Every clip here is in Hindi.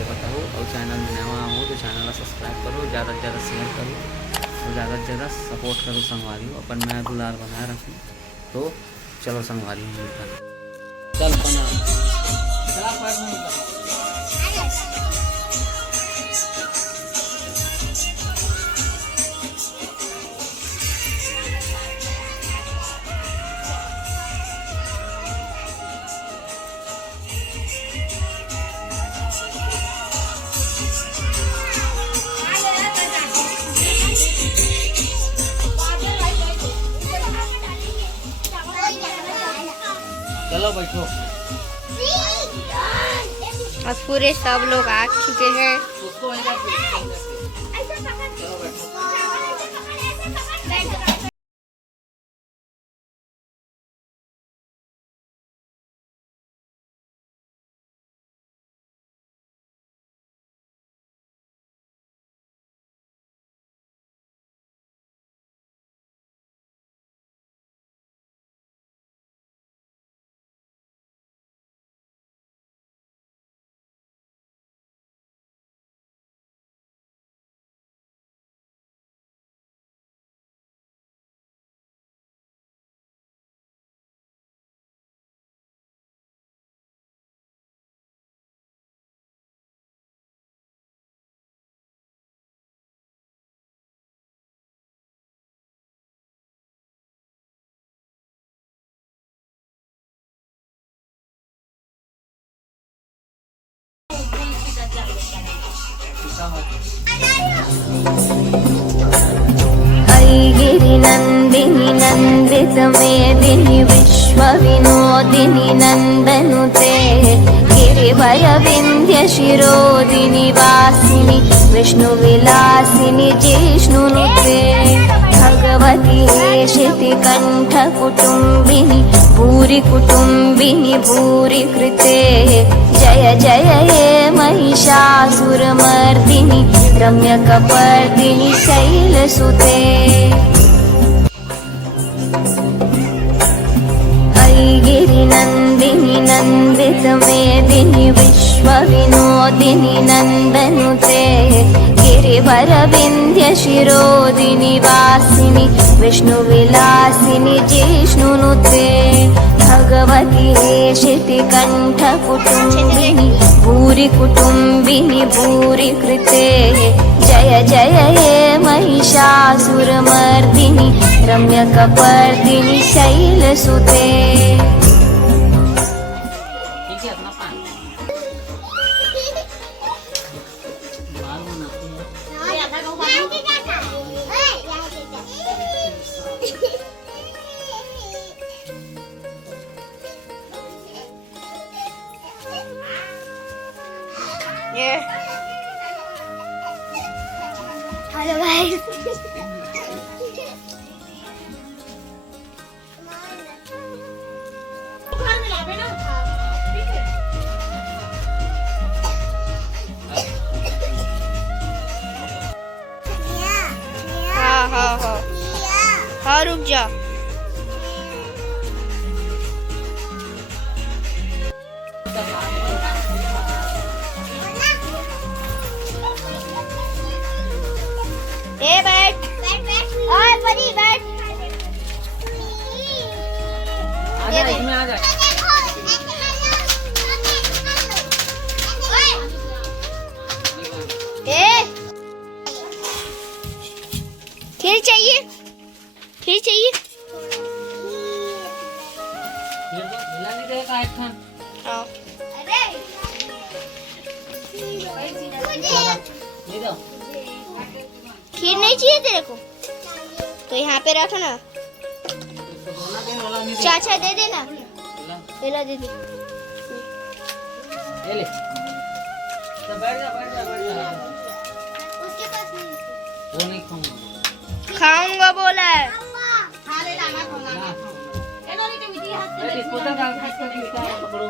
करके बताओ। और चैनल में नवा हो तो चैनल को सब्सक्राइब करो, ज़्यादा से ज़्यादा शेयर करो और ज़्यादा से ज़्यादा सपोर्ट करो संगवारी अपन मैं दुलार बनाए रखूँ। तो चलो संगवारी मिलता चल बना चला पर नहीं चलो बैठो। अब पूरे सब लोग आ चुके हैं। ऐगिरि नन्दिनि नन्दित मेदिनि विश्वविनोदिनि नन्दनुते गिरिभय विन्ध्य शिरोदिनि वासिनि विष्णुविलासिनि जिष्णुनुते भगवती हेशिति कंठ कुटुम्बिनि भूरि कुटुम्बिनि भूरि कृते जय जय हे महिषासुरमर्दिनि रम्यकपर्दिनि शैलसुते ऐगिरि नन्दिनि नन्दित मेदिनि विश्वविनोदिनि नन्दनुते गिरिवर विन्ध्य शिरोदिनि वासिनि विष्णुविलासिनि जिष्णुनुते भगवती हेशिति कंठ कुटुम्बिनि भूरि कुटुम्बिनि भूरि कृते जय जय हे महिषासुरमर्दिनि रम्यकपर्दिनि शैलसुते हेलो गाइस। हाँ रुक जा। बैठ बैठ बैठ और परी बैठ। आ जा इसमें आ जा। खीर चाहिए, खीर चाहिए। खीर तो मिला नहीं देगा एक खान। अरे ले दो। खीर नहीं चाहिए तेरे को तो यहाँ पे रखो ना। चाचा दे देना। ले दे दे। ले तो बैठ जा बैठ जा बैठ जा। उसके पास नहीं। वो नहीं खाऊंगा। खाऊंगा बोला है। बैठ इसको तो खास करके निकाल पकड़ो।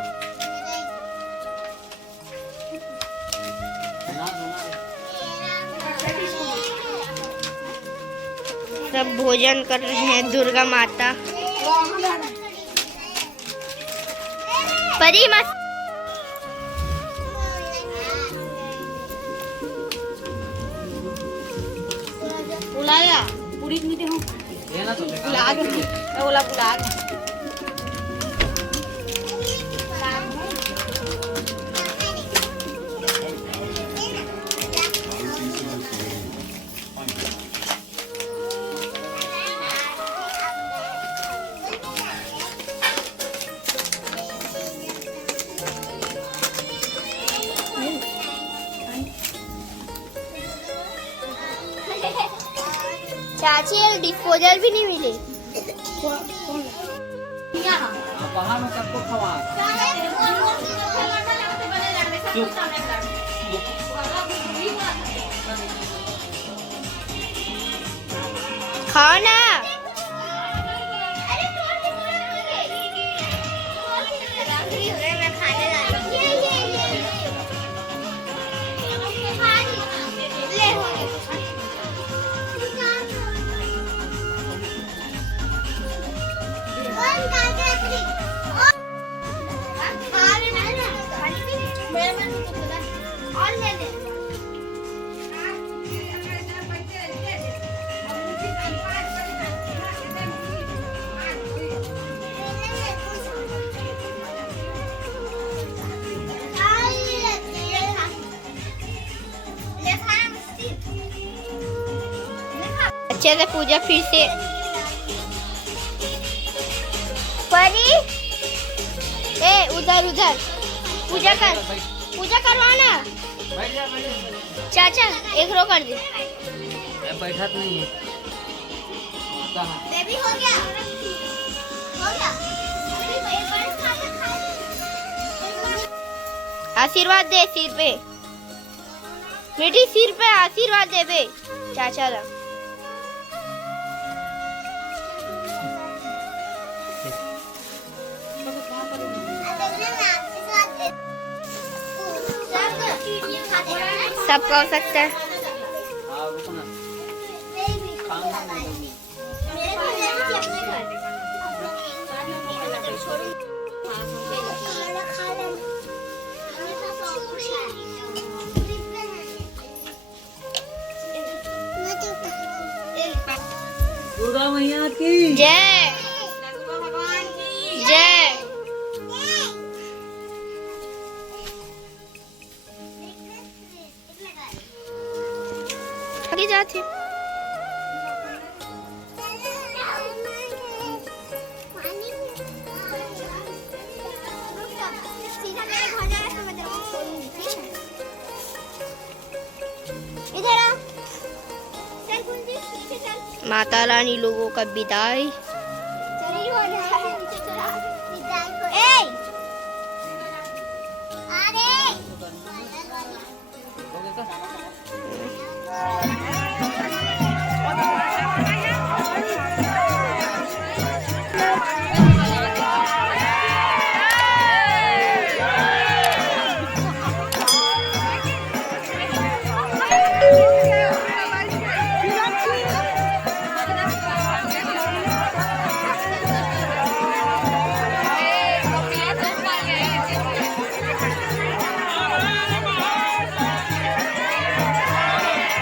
सब भोजन कर रहे हैं दुर्गा माता। परी मत ना तो बुला दो, मैं बोला बुला दो। चाची ये डिस्पोजल भी नहीं मिले। बाहर में सबको खवा खाओ ना। अच्छे से पूजा फिर से। परी ए उधर उधर पूजा करवाना। बैठ जा बैठ जा। चाचा एक रो कर दे। मैं बैठा तो नहीं है। बेबी हो गया आशीर्वाद दे सिर पे, बेटी सिर पे आशीर्वाद दे बे चाचा ला। सबका हो सकता है। दुर्गा मैया की जय जय। आगे जाते माता रानी लोगों का विदाई। हो गया का?